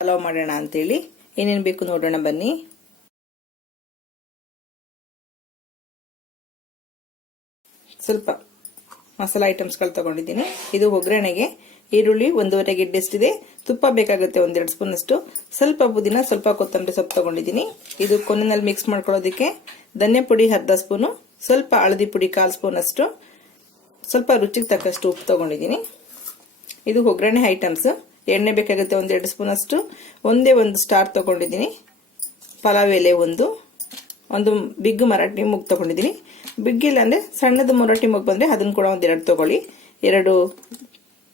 ಪಲಾವ್ ಮಾಡೋಣ ಅಂತೇಳಿ. ಏನೇನು ಬೇಕು ನೋಡೋಣ ಬನ್ನಿ. ಸ್ವಲ್ಪ ಮಸಾಲ ಐಟಮ್ಸ್ಗಳು ತಗೊಂಡಿದ್ದೀನಿ. ಇದು ಒಗ್ಗರಣೆಗೆ ಈರುಳ್ಳಿ ಒಂದೂವರೆ ಗೆಡ್ಡೆಷ್ಟಿದೆ ತುಪ್ಪ ಬೇಕಾಗುತ್ತೆ ಒಂದೆರಡು ಸ್ಪೂನ್ ಅಷ್ಟು. ಸ್ವಲ್ಪ ಪುದೀನ, ಸ್ವಲ್ಪ ಕೊತ್ತಂಬರಿ ಸೊಪ್ಪು ತಗೊಂಡಿದ್ದೀನಿ. ಇದು ಕೊನೆಯಲ್ಲಿ ಮಿಕ್ಸ್ ಮಾಡ್ಕೊಳ್ಳೋದಕ್ಕೆ ಧನ್ಯ ಪುಡಿ ಅರ್ಧ ಸ್ಪೂನು, ಸ್ವಲ್ಪ ಹಳದಿ ಪುಡಿ ಕಾಲು ಸ್ಪೂನ್ ಅಷ್ಟು. ಸ್ವಲ್ಪ ರುಚಿಗೆ ತಕ್ಕಷ್ಟು ಉಪ್ಪು ತಗೊಂಡಿದ್ದೀನಿ. ಇದು ಒಗ್ಗರಣೆ ಐಟಮ್ಸ್. ಎಣ್ಣೆ ಬೇಕಾಗುತ್ತೆ ಒಂದೆರಡು ಸ್ಪೂನ್ ಅಷ್ಟು. ಒಂದೇ ಒಂದು ಸ್ಟಾರ್ ತಗೊಂಡಿದ್ದೀನಿ. ಪಲಾವ್ ಎಲೆ ಒಂದು. ಒಂದು ಬಿಗ್ ಮರಾಠಿ ಮುಗ್ ತಗೊಂಡಿದ್ದೀನಿ. ಬಿಗ್ ಇಲ್ಲ ಅಂದ್ರೆ ಸಣ್ಣದು ಮರಾಠಿ ಮುಗ್ ಬಂದ್ರೆ ಅದನ್ನ ಕೂಡ ಒಂದೆರಡು ತಗೊಳ್ಳಿ. ಎರಡು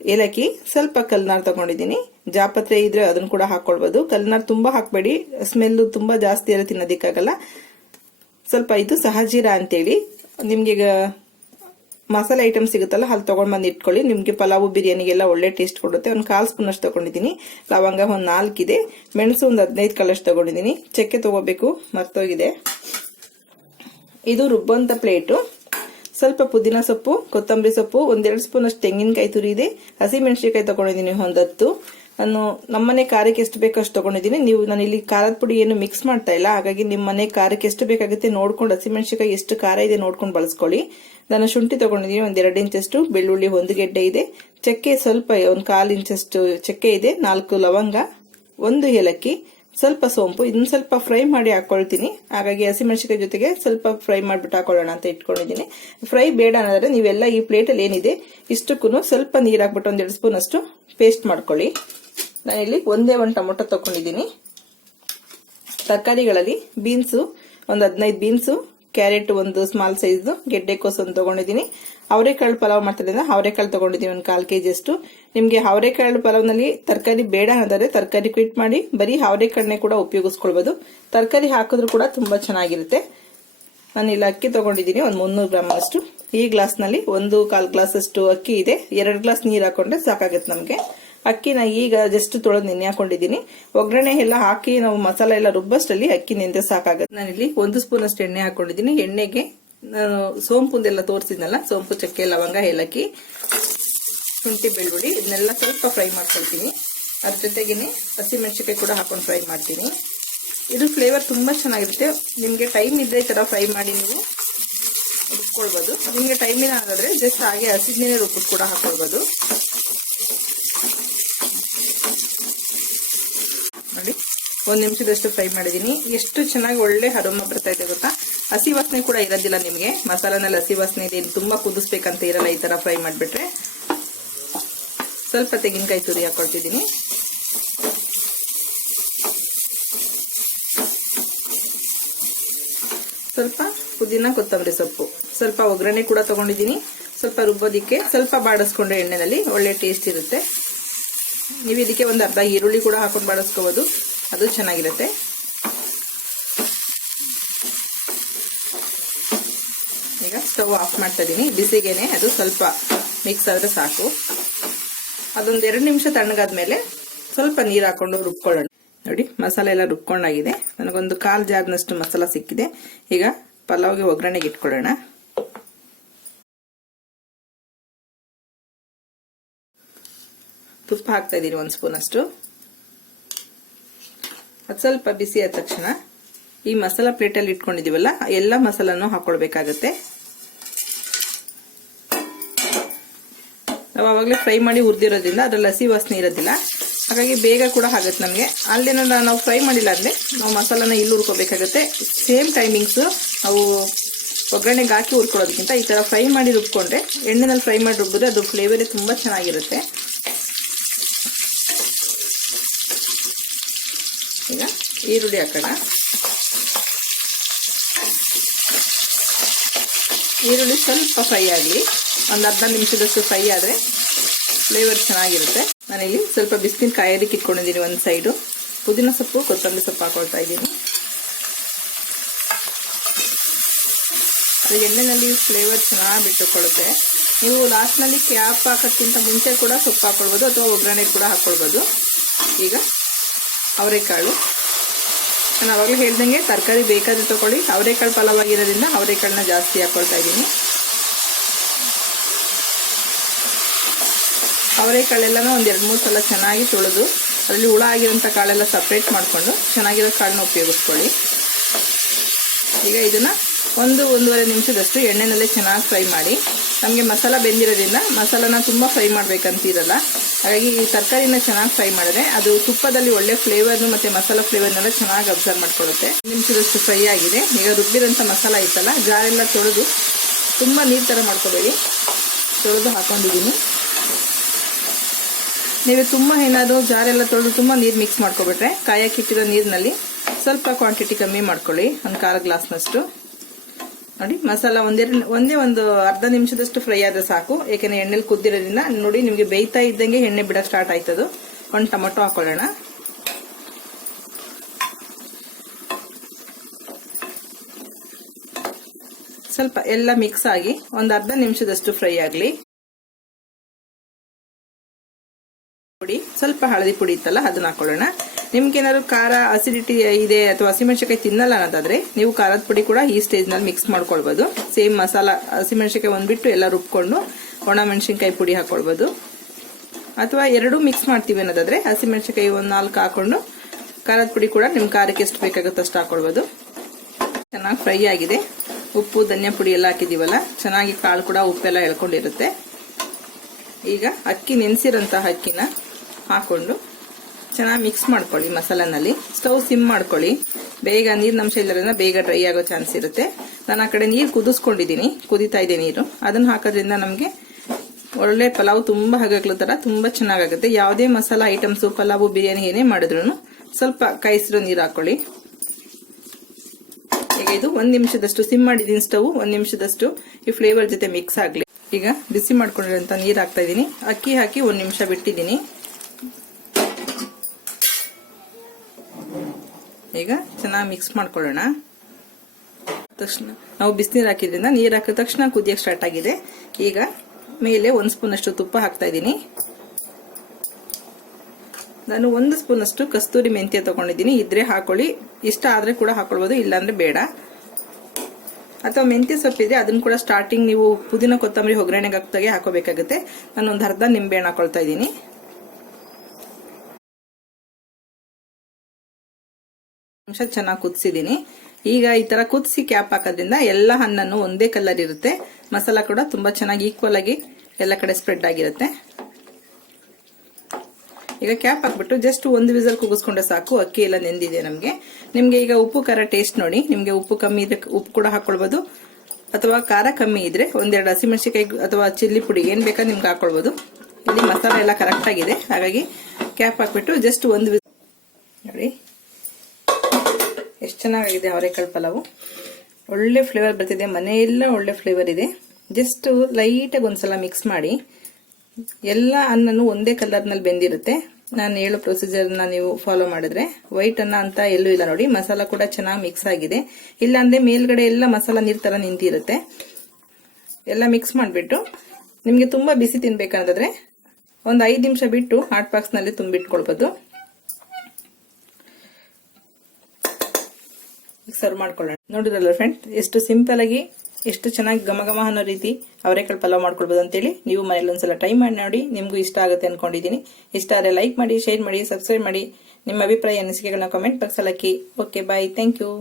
ಏಲಕ್ಕಿ, ಸ್ವಲ್ಪ ಕಲ್ನಾರ್ ತಗೊಂಡಿದ್ದೀನಿ. ಜಾಪತ್ರೆ ಇದ್ರೆ ಅದನ್ನ ಕೂಡ ಹಾಕ್ಕೊಳ್ಬೋದು ಕಲ್ನಾರ್ ತುಂಬಾ ಹಾಕಬೇಡಿ. ಸ್ಮೆಲ್ ತುಂಬಾ ಜಾಸ್ತಿ ಇರೋ ತಿನ್ನೋದಕ್ಕಾಗಲ್ಲ. ಸ್ವಲ್ಪ ಇದು ಸಹಜೀರ ಅಂತೇಳಿ. ನಿಮ್ಗೆ ಮಸಾಲೆ ಐಟಮ್ ಸಿಗುತ್ತಲ್ಲ, ಅಲ್ಲಿ ತಗೊಂಡ್ ಬಂದು ಇಟ್ಕೊಳ್ಳಿ. ನಿಮ್ಗೆ ಪಲಾವು, ಬಿರಿಯಾನಿಗೆಲ್ಲ ಒಳ್ಳೆ ಟೇಸ್ಟ್ ಕೊಡುತ್ತೆ. ಒಂದು ಕಾಲ್ ಸ್ಪೂನ್ ಅಷ್ಟು ತಗೊಂಡಿದ್ದೀನಿ. ಲವಂಗ ಒಂದು ನಾಲ್ಕಿದೆ ಮೆಣಸು ಒಂದು ಹದಿನೈದು ಕಲಷ್ಟು ತಗೊಂಡಿದ್ದೀನಿ. ಚಕ್ಕೆ ತಗೋಬೇಕು. ಮರ್ತೋಗಿದೆ. ಇದು ರುಬ್ಬಂತ ಪ್ಲೇಟು ಸ್ವಲ್ಪ ಪುದೀನ ಸೊಪ್ಪು, ಕೊತ್ತಂಬರಿ ಸೊಪ್ಪು, ಒಂದೆರಡು ಸ್ಪೂನ್ ಅಷ್ಟು ತೆಂಗಿನಕಾಯಿ ತುರಿ ಇದೆ. ಹಸಿ ಮೆಣಸಿನಕಾಯಿ ತಗೊಂಡಿದ್ದೀನಿ ಒಂದು ಹತ್ತು. ನಾನು ನಮ್ಮನೆ ಖಾರಕ್ಕೆ ಎಷ್ಟು ಬೇಕೋ ಅಷ್ಟು ತಗೊಂಡಿದ್ದೀನಿ. ನೀವು ನಾನು ಇಲ್ಲಿ ಖಾರದ ಪುಡಿ ಏನು ಮಿಕ್ಸ್ ಮಾಡ್ತಾ ಇಲ್ಲ. ಹಾಗಾಗಿ ನಿಮ್ಮ ಮನೆ ಖಾರಕ್ಕೆ ಎಷ್ಟು ಬೇಕಾಗುತ್ತೆ ನೋಡ್ಕೊಂಡು ಹಸಿಮೆಣಸಿನಕಾಯಿ ಎಷ್ಟು ಖಾರ ಇದೆ ನೋಡ್ಕೊಂಡು ಬಳಸ್ಕೊಳ್ಳಿ. ನಾನು ಶುಂಠಿ ತಗೊಂಡಿದ್ದೀನಿ, ಒಂದ್ ಎರಡು ಇಂಚಷ್ಟು. ಬೆಳ್ಳುಳ್ಳಿ ಒಂದು ಗೆಡ್ಡೆ ಇದೆ. ಚಕ್ಕೆ ಸ್ವಲ್ಪ, ಒಂದು ಕಾಲು ಇಂಚಷ್ಟು ಚಕ್ಕೆ ಇದೆ. ನಾಲ್ಕು ಲವಂಗ, ಒಂದು ಏಲಕ್ಕಿ, ಸ್ವಲ್ಪ ಸೋಂಪು. ಇದನ್ನ ಸ್ವಲ್ಪ ಫ್ರೈ ಮಾಡಿ ಹಾಕೊಳ್ತೀನಿ. ಹಾಗಾಗಿ ಹಸಿಮೆಣಸಿನಕಾಯಿ ಜೊತೆಗೆ ಸ್ವಲ್ಪ ಫ್ರೈ ಮಾಡಿಬಿಟ್ಟು ಹಾಕೊಳ್ಳೋಣ ಅಂತ ಇಟ್ಕೊಂಡಿದ್ದೀನಿ. ಫ್ರೈ ಬೇಡ ಅನ್ನೋದ್ರೆ ನೀವೆಲ್ಲ ಈ ಪ್ಲೇಟಲ್ಲಿ ಏನಿದೆ ಇಷ್ಟಕ್ಕೂ ಸ್ವಲ್ಪ ನೀರು ಹಾಕ್ಬಿಟ್ಟು ಒಂದೆರಡು ಸ್ಪೂನ್ ಅಷ್ಟು ಪೇಸ್ಟ್ ಮಾಡ್ಕೊಳ್ಳಿ. ನಾನಿಲ್ಲಿ ಒಂದೇ ಒಂದು ಟೊಮೊಟೊ ತಗೊಂಡಿದ್ದೀನಿ ತರಕಾರಿಗಳಲ್ಲಿ ಬೀನ್ಸು, ಒಂದು ಹದಿನೈದು ಬೀನ್ಸು, ಕ್ಯಾರೆಟ್ ಒಂದು ಸ್ಮಾಲ್ ಸೈಜ್ ಗೆಡ್ಡೆಕೋಸು ಒಂದು ತಗೊಂಡಿದ್ದೀನಿ ಅವರೆಕಾಳು ಪಲಾವ್ ಮಾಡ್ತಿದ್ರಿಂದ ಅವರೆಕಾಳು ತಗೊಂಡಿದ್ದೀನಿ ಒಂದು ಕಾಲು ಕೆಜಿ ಅಷ್ಟು. ನಿಮಗೆ ಅವರೆಕಾಳು ಪಲಾವ್ನಲ್ಲಿ ತರಕಾರಿ ಬೇಡ ಅಂದರೆ ತರಕಾರಿ ಕ್ವಿಟ್ ಮಾಡಿ, ಬರೀ ಅವರೆಕಾಳನ್ನೇ ಕೂಡ ಉಪಯೋಗಿಸ್ಕೊಳ್ಬೋದು. ತರಕಾರಿ ಹಾಕಿದ್ರು ಕೂಡ ತುಂಬಾ ಚೆನ್ನಾಗಿರುತ್ತೆ. ನಾನು ಇಲ್ಲಿ ಅಕ್ಕಿ ತಗೊಂಡಿದ್ದೀನಿ ಒಂದು ಮುನ್ನೂರು ಗ್ರಾಮ್ ಅಷ್ಟು. ಈ ಗ್ಲಾಸ್ನಲ್ಲಿ ಒಂದು ಕಾಲು ಗ್ಲಾಸ್ ಅಷ್ಟು ಅಕ್ಕಿ ಇದೆ. ಎರಡು ಗ್ಲಾಸ್ ನೀರು ಹಾಕೊಂಡ್ರೆ ಸಾಕಾಗುತ್ತೆ ನಮಗೆ. ಅಕ್ಕಿನ ಈಗ ಜಸ್ಟ್ ತೊಳೆದು ನೆನೆ ಹಾಕೊಂಡಿದ್ದೀನಿ ಒಗ್ಗರಣೆ ಎಲ್ಲ ಹಾಕಿ ನಾವು ಮಸಾಲ ಎಲ್ಲ ರುಬ್ಬಷ್ಟಲ್ಲಿ ಅಕ್ಕಿ ನೆಂದ್ರೆ ಸಾಕಾಗುತ್ತೆ. ನಾನಿಲ್ಲಿ ಒಂದು ಸ್ಪೂನ್ ಅಷ್ಟು ಎಣ್ಣೆ ಹಾಕೊಂಡಿದ್ದೀನಿ ಎಣ್ಣೆಗೆ ಸೋಂಪು ಸೋಂಪುಂದೆಲ್ಲ ತೋರಿಸಿದ್ನಲ್ಲ, ಸೋಂಪು, ಚಕ್ಕೆ, ಲವಂಗ, ಏಲಕ್ಕಿ, ಶುಂಠಿ, ಬೆಳ್ಳುಳ್ಳಿ, ಇದನ್ನೆಲ್ಲ ಸ್ವಲ್ಪ ಫ್ರೈ ಮಾಡ್ಕೊಳ್ತೀನಿ. ಅದ್ರ ಜೊತೆಗೇನೆ ಹಸಿಮೆಣಸಿಕಾಯಿ ಕೂಡ ಹಾಕೊಂಡು ಫ್ರೈ ಮಾಡ್ತೀನಿ. ಇದು ಫ್ಲೇವರ್ ತುಂಬ ಚೆನ್ನಾಗಿರುತ್ತೆ. ನಿಮಗೆ ಟೈಮ್ ಇದ್ದರೆ ಈ ಥರ ಫ್ರೈ ಮಾಡಿ ನೀವು ರುಬ್ಕೊಳ್ಬೋದು. ನಿಮಗೆ ಟೈಮ್ ಇಲ್ಲ ಅನ್ನೋದಾದ್ರೆ ಜಸ್ಟ್ ಹಾಗೆ ಹಸಿದಿನೇ ರುಬ್ಬಿಟ್ಟು ಕೂಡ ಹಾಕೊಳ್ಬೋದು. ನೋಡಿ, ಒಂದ್ ನಿಮಿಷದಷ್ಟು ಫ್ರೈ ಮಾಡಿದ್ದೀನಿ. ಎಷ್ಟು ಚೆನ್ನಾಗಿ ಒಳ್ಳೆ ಹರೋಮ ಬರ್ತಾ ಇದೆ ಗೊತ್ತಾ? ಹಸಿ ವಾಸನೆ ಕೂಡ ಇರೋದಿಲ್ಲ ನಿಮಗೆ. ಮಸಾಲಾನಲ್ಲಿ ಹಸಿ ವಾಸನೆ ಇದೆ ತುಂಬಾ ಕುದಿಸ್ಬೇಕಂತ ಇರಲ್ಲ ಈ ತರ ಫ್ರೈ ಮಾಡಿಬಿಟ್ರೆ. ಸ್ವಲ್ಪ ತೆಂಗಿನಕಾಯಿ ತುರಿ ಹಾಕೊಳ್ತಿದ್ದೀನಿ. ಸ್ವಲ್ಪ ಪುದೀನ ಕೊತ್ತಂಬರಿ ಸೊಪ್ಪು. ಸ್ವಲ್ಪ ಒಗ್ಗರಣೆ ಕೂಡ ತಗೊಂಡಿದ್ದೀನಿ. ಸ್ವಲ್ಪ ರುಬ್ಬೋದಿಕ್ಕೆ ಸ್ವಲ್ಪ ಬಾಡಿಸ್ಕೊಂಡ್ರೆ ಎಣ್ಣೆನಲ್ಲಿ ಒಳ್ಳೆ ಟೇಸ್ಟ್ ಇರುತ್ತೆ. ನೀವು ಇದಕ್ಕೆ ಒಂದು ಅರ್ಧ ಈರುಳ್ಳಿ ಕೂಡ ಹಾಕೊಂಡು ಬಳಸ್ಕೋಬೋದು. ಅದು ಚೆನ್ನಾಗಿರುತ್ತೆ. ಈಗ ಸ್ಟವ್ ಆಫ್ ಮಾಡ್ತಾ ಇದ್ದೀನಿ. ಬಿಸಿಗೆನೆ, ಅದು ಸ್ವಲ್ಪ ಮಿಕ್ಸ್ ಆದ್ರೆ ಸಾಕು. ಅದೊಂದು ಎರಡು ನಿಮಿಷ ತಣ್ಣಗಾದ್ಮೇಲೆ ಸ್ವಲ್ಪ ನೀರು ಹಾಕೊಂಡು ರುಬ್ಕೊಳ್ಳೋಣ. ನೋಡಿ, ಮಸಾಲೆ ಎಲ್ಲ ರುಬ್ಕೊಂಡಾಗಿದೆ. ನನಗೊಂದು ಕಾಲು ಜಾರ್ನಷ್ಟು ಮಸಾಲ ಸಿಕ್ಕಿದೆ. ಈಗ ಪಲಾವ್ಗೆ ಒಗ್ಗರಣೆಗೆ ಇಟ್ಕೊಳ್ಳೋಣ. ತುಪ್ಪ ಹಾಕ್ತಾ ಇದ್ದೀನಿ ಒಂದು ಸ್ಪೂನ್ ಅಷ್ಟು. ಅದು ಸ್ವಲ್ಪ ಬಿಸಿ ಆದ ತಕ್ಷಣ ಈ ಮಸಾಲ ಪ್ಲೇಟಲ್ಲಿ ಇಟ್ಕೊಂಡಿದ್ದೀವಲ್ಲ, ಎಲ್ಲ ಮಸಾಲನೂ ಹಾಕ್ಕೊಳ್ಬೇಕಾಗತ್ತೆ ನಾವು ಆವಾಗಲೇ ಫ್ರೈ ಮಾಡಿ ಹುರಿದಿರೋದ್ರಿಂದ ಅದರಲ್ಲಿ ಹಸಿ ವಾಸನೆ ಇರೋದಿಲ್ಲ. ಹಾಗಾಗಿ ಬೇಗ ಕೂಡ ಆಗುತ್ತೆ ನಮಗೆ. ಅಲ್ಲೇನ ನಾವು ಫ್ರೈ ಮಾಡಿಲ್ಲ ಅಂದರೆ ನಾವು ಮಸಾಲಾನ ಇಲ್ಲಿ ಹುರ್ಕೋಬೇಕಾಗತ್ತೆ. ಸೇಮ್ ಟೈಮಿಂಗ್ಸು ನಾವು ಒಗ್ಗರಣೆಗೆ ಹಾಕಿ ಹುರ್ಕೊಳ್ಳೋದಕ್ಕಿಂತ ಈ ಥರ ಫ್ರೈ ಮಾಡಿ ರುಬ್ಕೊಂಡ್ರೆ, ಎಣ್ಣೆನಲ್ಲಿ ಫ್ರೈ ಮಾಡಿ ರುಬ್ಬಿದ್ರೆ ಅದು ಫ್ಲೇವರೇ ತುಂಬ ಚೆನ್ನಾಗಿರುತ್ತೆ ಈಗ ಈರುಳ್ಳಿ ಹಾಕೋಣ. ಈರುಳ್ಳಿ ಸ್ವಲ್ಪ ಫ್ರೈ ಆಗಲಿ. ಒಂದು ಅರ್ಧ ನಿಮಿಷದಷ್ಟು ಫ್ರೈ ಆದರೆ ಫ್ಲೇವರ್ ಚೆನ್ನಾಗಿರುತ್ತೆ. ನಾನಿಲ್ಲಿ ಸ್ವಲ್ಪ ಬಿಸಿಲಿನ ಕಾಯೋದಕ್ಕೆ ಇಟ್ಕೊಂಡಿದ್ದೀನಿ ಒಂದು ಸೈಡು ಪುದೀನ ಸೊಪ್ಪು, ಕೊತ್ತಂಬರಿ ಸೊಪ್ಪು ಹಾಕೊಳ್ತಾ ಇದ್ದೀನಿ. ಅದು ಎಣ್ಣೆನಲ್ಲಿ ಫ್ಲೇವರ್ ಚೆನ್ನಾಗಿ ಬಿಟ್ಟುಕೊಳ್ಳುತ್ತೆ ನೀವು ಲಾಸ್ಟ್ನಲ್ಲಿ ಕ್ಯಾಪ್ ಹಾಕೋಕ್ಕಿಂತ ಮುಂಚೆ ಕೂಡ ಸೊಪ್ಪು ಹಾಕ್ಕೊಳ್ಬೋದು ಅಥವಾ ಒಗ್ಗರಣೆ ಕೂಡ ಹಾಕ್ಕೊಳ್ಬೋದು ಈಗ ಅವರೆಕಾಳು. ನಾನು ಅವಾಗಲೇ ಹೇಳ್ದಂಗೆ ತರಕಾರಿ ಬೇಕಾದ್ರೆ ತೊಗೊಳ್ಳಿ. ಅವರೆಕಾಳು ಪಲಾವ್ ಆಗಿರೋದ್ರಿಂದ ಅವರೆಕಾಳನ್ನ ಜಾಸ್ತಿ ಹಾಕ್ಕೊಳ್ತಾ ಇದ್ದೀನಿ. ಅವರೆಕಾಳೆಲ್ಲನೂ ಒಂದು ಎರಡು ಮೂರು ಸಲ ಚೆನ್ನಾಗಿ ತೊಳೆದು, ಅದರಲ್ಲಿ ಹುಳ ಆಗಿರೋಂಥ ಕಾಳೆಲ್ಲ ಸಪ್ರೇಟ್ ಮಾಡಿಕೊಂಡು ಚೆನ್ನಾಗಿರೋ ಕಾಳನ್ನ ಉಪಯೋಗಿಸ್ಕೊಳ್ಳಿ. ಈಗ ಇದನ್ನು ಒಂದು ಒಂದೂವರೆ ನಿಮಿಷದಷ್ಟು ಎಣ್ಣೆನಲ್ಲೇ ಚೆನ್ನಾಗಿ ಫ್ರೈ ಮಾಡಿ. ನಮಗೆ ಮಸಾಲ ಬೆಂದಿರೋದ್ರಿಂದ ಮಸಾಲಾನ ತುಂಬ ಫ್ರೈ ಮಾಡಬೇಕಂತಿರಲ್ಲ. ಹಾಗಾಗಿ ಈ ತರಕಾರಿನ ಚೆನ್ನಾಗಿ ಫ್ರೈ ಮಾಡಿದ್ರೆ ಅದು ತುಪ್ಪದಲ್ಲಿ ಒಳ್ಳೆ ಫ್ಲೇವರ್ನು ಮತ್ತು ಮಸಾಲ ಫ್ಲೇವರ್ನೆಲ್ಲ ಚೆನ್ನಾಗಿ ಅಬ್ಸರ್ವ್ ಮಾಡ್ಕೊಳ್ಳುತ್ತೆ ನಿಮಿಷದಷ್ಟು ಫ್ರೈ ಆಗಿದೆ. ಈಗ ರುಬ್ಬಿರೋಂಥ ಮಸಾಲ ಇತ್ತಲ್ಲ ಜಾರೆಲ್ಲ ತೊಳೆದು ತುಂಬ ನೀರು ಥರ ಮಾಡ್ಕೋಬೇಡಿ. ತೊಳೆದು ಹಾಕೊಂಡಿದ್ದೀನಿ. ನೀವು ತುಂಬ ಏನಾದರೂ ಜಾರೆಲ್ಲ ತೊಳೆದು ತುಂಬ ನೀರು ಮಿಕ್ಸ್ ಮಾಡ್ಕೊಬಿಟ್ರೆ ಕಾಯಕ್ಕಿಟ್ಟಿರೋ ನೀರಿನಲ್ಲಿ ಸ್ವಲ್ಪ ಕ್ವಾಂಟಿಟಿ ಕಮ್ಮಿ ಮಾಡ್ಕೊಳ್ಳಿ. ಒಂದು ಕಾಲು ಗ್ಲಾಸ್ನಷ್ಟು. ನೋಡಿ ಮಸಾಲ ಒಂದೇ ಒಂದೇ ಒಂದು ಅರ್ಧ ನಿಮಿಷದಷ್ಟು ಫ್ರೈ ಆದ್ರೆ ಸಾಕು. ಯಾಕೆಂದ್ರೆ ಎಣ್ಣೆಲಿ ಕುದ್ದಿರೋದ್ರಿಂದ ನೋಡಿ ನಿಮಗೆ ಬೇಯ್ತಾ ಇದ್ದಂಗೆ ಎಣ್ಣೆ ಬಿಡಕ್ಕೆ ಸ್ಟಾರ್ಟ್ ಆಯ್ತದು. ಒಂದು ಟೊಮೊಟೊ ಹಾಕೊಳ್ಳೋಣ. ಸ್ವಲ್ಪ ಎಲ್ಲ ಮಿಕ್ಸ್ ಆಗಿ ಒಂದು ಅರ್ಧ ನಿಮಿಷದಷ್ಟು ಫ್ರೈ ಆಗಲಿ. ಪುಡಿ ಸ್ವಲ್ಪ ಹಳದಿ ಪುಡಿ ಇತ್ತಲ್ಲ, ಅದನ್ನ ಹಾಕೊಳ್ಳೋಣ. ನಿಮ್ಗೆ ಏನಾದ್ರು ಖಾರ ಅಸಿಡಿಟಿ ಇದೆ ಅಥವಾ ಹಸಿಮೆಣಸಿಕಾಯಿ ತಿನ್ನಲ್ಲ ಅನ್ನೋದಾದ್ರೆ ನೀವು ಖಾರದ ಪುಡಿ ಕೂಡ ಈ ಸ್ಟೇಜ್ನಲ್ಲಿ ಮಿಕ್ಸ್ ಮಾಡ್ಕೊಳ್ಬೋದು. ಸೇಮ್ ಮಸಾಲ ಹಸಿಮೆಣಸಿಕಾಯಿ ಒಂದ್ಬಿಟ್ಟು ಎಲ್ಲ ರುಬ್ಕೊಂಡು ಒಣ ಮೆಣಸಿನ್ಕಾಯಿ ಪುಡಿ ಹಾಕೊಳ್ಬಹುದು ಅಥವಾ ಎರಡೂ ಮಿಕ್ಸ್ ಮಾಡ್ತೀವಿ ಅನ್ನೋದಾದ್ರೆ ಹಸಿಮೆಣಸಿಕಾಯಿ ಒಂದು ನಾಲ್ಕು ಹಾಕೊಂಡು ಖಾರದ ಪುಡಿ ಕೂಡ ನಿಮ್ಮ ಖಾರಕ್ಕೆ ಎಷ್ಟು ಬೇಕಾಗುತ್ತೆ ಅಷ್ಟು ಹಾಕೊಳ್ಬಹುದು ಚೆನ್ನಾಗಿ ಫ್ರೈ ಆಗಿದೆ. ಉಪ್ಪು, ಧನಿಯಾ ಪುಡಿ ಎಲ್ಲ ಹಾಕಿದ್ದೀವಲ್ಲ ಚೆನ್ನಾಗಿ ಕಾಳು ಕೂಡ ಉಪ್ಪೆಲ್ಲ ಎಳ್ಕೊಂಡಿರುತ್ತೆ. ಈಗ ಅಕ್ಕಿ ನೆನೆಸಿರೋಂಥ ಅಕ್ಕಿನ ಹಾಕೊಂಡು ಚೆನ್ನಾಗಿ ಮಿಕ್ಸ್ ಮಾಡ್ಕೊಳ್ಳಿ ಮಸಾಲನಲ್ಲಿ. ಸ್ಟವ್ ಸಿಮ್ ಮಾಡ್ಕೊಳ್ಳಿ. ಬೇಗ ನೀರಿನಂಶ ಇಲ್ಲದ್ರಿಂದ ಬೇಗ ಡ್ರೈ ಆಗೋ ಚಾನ್ಸ್ ಇರುತ್ತೆ. ನಾನು ಆ ಕಡೆ ನೀರು ಕುದಿಸ್ಕೊಂಡಿದ್ದೀನಿ. ಕುದಿತಾ ಇದೆ ನೀರು. ಅದನ್ನು ಹಾಕೋದ್ರಿಂದ ನಮಗೆ ಒಳ್ಳೆ ಪಲಾವ್ ತುಂಬಾ ಹಗಕ್ಲು ಥರ ತುಂಬ ಚೆನ್ನಾಗಾಗುತ್ತೆ. ಯಾವುದೇ ಮಸಾಲ ಐಟಮ್ಸು ಪಲಾವು, ಬಿರಿಯಾನಿ ಏನೇ ಮಾಡಿದ್ರು ಸ್ವಲ್ಪ ಕಾಯಿಸಿರೋ ನೀರು ಹಾಕೊಳ್ಳಿ. ಈಗ ಇದು ಒಂದು ನಿಮಿಷದಷ್ಟು ಸಿಮ್ ಮಾಡಿದ್ದೀನಿ ಸ್ಟವ್ ಒಂದು ನಿಮಿಷದಷ್ಟು ಈ ಫ್ಲೇವರ್ ಜೊತೆ ಮಿಕ್ಸ್ ಆಗಲಿ. ಈಗ ಬಿಸಿ ಮಾಡ್ಕೊಂಡಿರೋಂಥ ನೀರು ಹಾಕ್ತಾ ಇದ್ದೀನಿ. ಅಕ್ಕಿ ಹಾಕಿ ಒಂದು ನಿಮಿಷ ಬಿಟ್ಟಿದ್ದೀನಿ. ಈಗ ಚೆನ್ನಾಗಿ ಮಿಕ್ಸ್ ಮಾಡ್ಕೊಳ್ಳೋಣ. ತಕ್ಷಣ ನಾವು ಬಿಸಿನೀರು ಹಾಕಿದ್ರಿಂದ ನೀರು ಹಾಕಿದ ತಕ್ಷಣ ಕುದಿಯೋಕೆ ಸ್ಟಾರ್ಟ್ ಆಗಿದೆ. ಈಗ ಮೇಲೆ ಒಂದು ಸ್ಪೂನ್ ಅಷ್ಟು ತುಪ್ಪ ಹಾಕ್ತಾ ಇದ್ದೀನಿ. ನಾನು ಒಂದು ಸ್ಪೂನ್ ಅಷ್ಟು ಕಸ್ತೂರಿ ಮೆಂತ್ಯ ತಗೊಂಡಿದ್ದೀನಿ. ಇದ್ರೆ ಹಾಕೊಳ್ಳಿ. ಇಷ್ಟ ಆದರೆ ಕೂಡ ಹಾಕೊಳ್ಬೋದು, ಇಲ್ಲಾಂದರೆ ಬೇಡ. ಅಥವಾ ಮೆಂತ್ಯ ಸೊಪ್ಪಿದ್ರೆ ಅದನ್ನು ಕೂಡ ಸ್ಟಾರ್ಟಿಂಗ್ ನೀವು ಪುದೀನ ಕೊತ್ತಂಬರಿ ಒಗ್ಗರಣೆಗೆ ಹಾಕ್ತಾಗೆ ಹಾಕೋಬೇಕಾಗುತ್ತೆ. ನಾನು ಒಂದು ಅರ್ಧ ನಿಂಬೆ ಹಣ್ಣು ಹಾಕೊಳ್ತಾ ಇದ್ದೀನಿ. ಚೆನ್ನಾಗಿ ಕುದಿಸಿದ್ದೀನಿ ಈಗ ಈ ತರ ಕುದಿಸಿ ಕ್ಯಾಪ್ ಹಾಕೋದ್ರಿಂದ ಎಲ್ಲ ಹಣ್ಣನ್ನು ಒಂದೇ ಕಲರ್ ಇರುತ್ತೆ. ಮಸಾಲ ಕೂಡ ತುಂಬಾ ಚೆನ್ನಾಗಿ ಈಕ್ವಲ್ ಆಗಿ ಎಲ್ಲ ಕಡೆ ಸ್ಪ್ರೆಡ್ ಆಗಿರುತ್ತೆ. ಈಗ ಕ್ಯಾಪ್ ಹಾಕ್ಬಿಟ್ಟು ಜಸ್ಟ್ ಒಂದು ವಿಸಲ್ ಕೂಗಿಸ್ಕೊಂಡ್ರೆ ಸಾಕು. ಅಕ್ಕಿ ಎಲ್ಲ ನೆಂದಿದೆ ನಮಗೆ. ನಿಮಗೆ ಈಗ ಉಪ್ಪು, ಖಾರ ಟೇಸ್ಟ್ ನೋಡಿ. ನಿಮಗೆ ಉಪ್ಪು ಕಮ್ಮಿ ಇದ್ರೆ ಉಪ್ಪು ಕೂಡ ಹಾಕ್ಕೊಳ್ಬೋದು ಅಥವಾ ಖಾರ ಕಮ್ಮಿ ಇದ್ರೆ ಒಂದೆರಡು ಹಸಿಮೆಣಸಿಕಾಯಿ ಅಥವಾ ಚಿಲ್ಲಿ ಪುಡಿ ಏನ್ ಬೇಕಾದ್ರೆ ನಿಮ್ಗೆ ಹಾಕ್ಕೊಳ್ಬೋದು ಇಲ್ಲಿ ಮಸಾಲೆ ಎಲ್ಲ ಕರೆಕ್ಟ್ ಆಗಿದೆ. ಹಾಗಾಗಿ ಕ್ಯಾಪ್ ಹಾಕ್ಬಿಟ್ಟು ಜಸ್ಟ್ ಒಂದು ನೋಡಿ. ಎಷ್ಟು ಚೆನ್ನಾಗಿದೆ ಅವರೆಕಾಳು ಪಲಾವು? ಒಳ್ಳೆ ಫ್ಲೇವರ್ ಬರ್ತಿದೆ, ಮನೆಯೆಲ್ಲ ಒಳ್ಳೆ ಫ್ಲೇವರ್ ಇದೆ. ಜಸ್ಟ್ ಲೈಟಾಗಿ ಒಂದ್ಸಲ ಮಿಕ್ಸ್ ಮಾಡಿ, ಎಲ್ಲ ಅನ್ನನು ಒಂದೇ ಕಲರ್ನಲ್ಲಿ ಬೆಂದಿರುತ್ತೆ. ನಾನು ಹೇಳೋ ಪ್ರೊಸೀಜರ್ನ ನೀವು ಫಾಲೋ ಮಾಡಿದ್ರೆ ವೈಟ್ ಅನ್ನ ಅಂತ ಎಲ್ಲೂ ಇಲ್ಲ ನೋಡಿ, ಮಸಾಲ ಕೂಡ ಚೆನ್ನಾಗಿ ಮಿಕ್ಸ್ ಆಗಿದೆ. ಇಲ್ಲಾಂದ್ರೆ ಮೇಲ್ಗಡೆ ಎಲ್ಲ ಮಸಾಲ ನೀರ್ ತರ ನಿಂತಿರುತ್ತೆ. ಎಲ್ಲ ಮಿಕ್ಸ್ ಮಾಡಿಬಿಟ್ಟು, ನಿಮಗೆ ತುಂಬಾ ಬಿಸಿ ತಿನ್ಬೇಕಂತಂದ್ರೆ ಒಂದು ಐದು ನಿಮಿಷ ಬಿಟ್ಟು ಹಾಟ್ ಬಾಕ್ಸ್ನಲ್ಲಿ ಸರ್ವ್ ಮಾಡ್ಕೊಳ್ಳೋಣ. ನೋಡಿರಲ್ಲ ಫ್ರೆಂಡ್ ಎಷ್ಟು ಸಿಂಪಲ್ ಆಗಿ, ಎಷ್ಟು ಚೆನ್ನಾಗಿ ಘಮ ಅನ್ನೋ ರೀತಿ ಅವರೆಕಾಳು ಪಲಾವ್ ಮಾಡ್ಕೊಳ್ಬೋದು ಅಂತೇಳಿ ನೀವು ಮನೇಲಿ ಒಂದ್ಸಲ ಟ್ರೈ ಮಾಡಿ ನೋಡಿ, ನಿಮಗೂ ಇಷ್ಟ ಆಗುತ್ತೆ ಅನ್ಕೊಂಡಿದ್ದೀನಿ. ಇಷ್ಟ ಆದರೆ ಲೈಕ್ ಮಾಡಿ ಶೇರ್ ಮಾಡಿ ಸಬ್ಸ್ಕ್ರೈಬ್ ಮಾಡಿ. ನಿಮ್ಮ ಅಭಿಪ್ರಾಯ, ಅನಿಸಿಕೆಗಳನ್ನ comment box hockey. Okay bye thank you